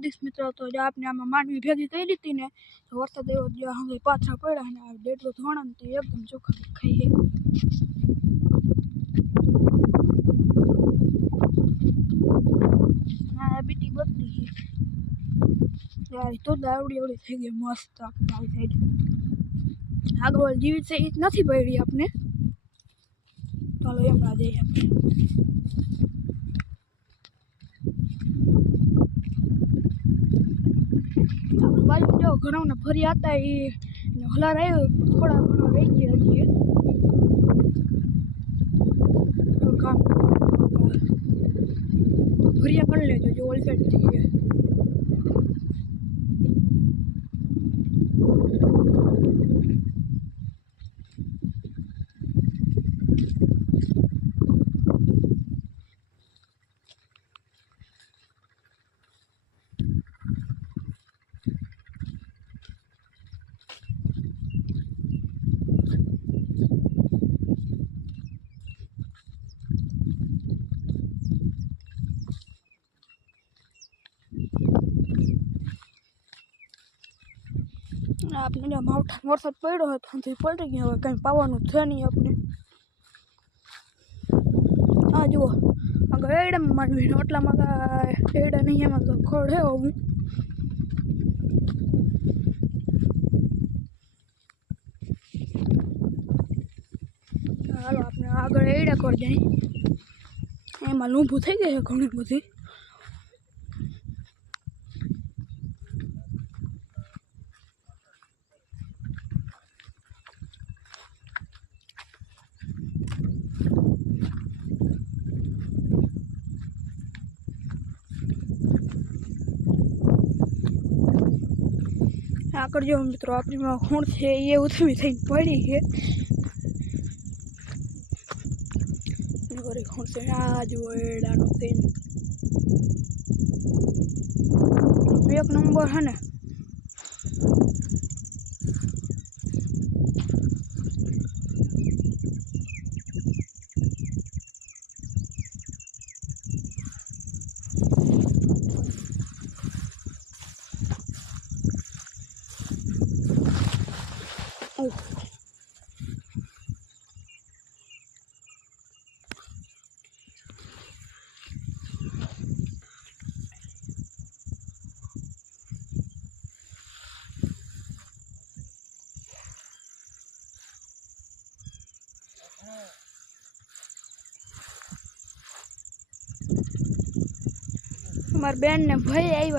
દ્વારકાધીશ મિત્રો, તો જો આપણે આમાં માંડવી ભેગી કરી હતી ને, તો વરસાદ એવો જો હવે પાછા પડ્યા ને ડેટલો ધોણા ને તો એકદમ ચોખ્ખા ખાઈ ના બીટી બદલી છે યાર, તો દાવડી થઈ ગઈ મસ્ત. આપણે આવી સાઈડ આગળ જીવિત છે એ જ નથી પડી આપણે, ચાલો એમણા જઈએ આપણે. બાજુ જો ઘણા ફરી હતા એ હલાર આવ્યો થોડા ઘણા રહી ગયા છીએ કામ ફરિયા કરી લેજો જો ઓલ સાઈડથી. આપણે જો માવઠા વરસાદ પડ્યો હોય તો પલટી ગયો, હવે કંઈ પાવાનું છે નહીં આપણે. હા જુઓ આગળ એડામાં માંડવી એટલામાં એડા નહીં, એમાં તો ખડ હે હું. હાલો આપણે આગળ એડા કરી જાય, એમાં લૂંભું થઈ ગઈ છે ઘણી બધી. આગળ જો મિત્રો આપણી ખૂણ છે એ ઉથમી થઈને પડી છે, ખૂણ છે આ જુઓ એડાનો થઈને એક નંબર હે ને. અમારા બેન ને ભાઈ આવ્યા.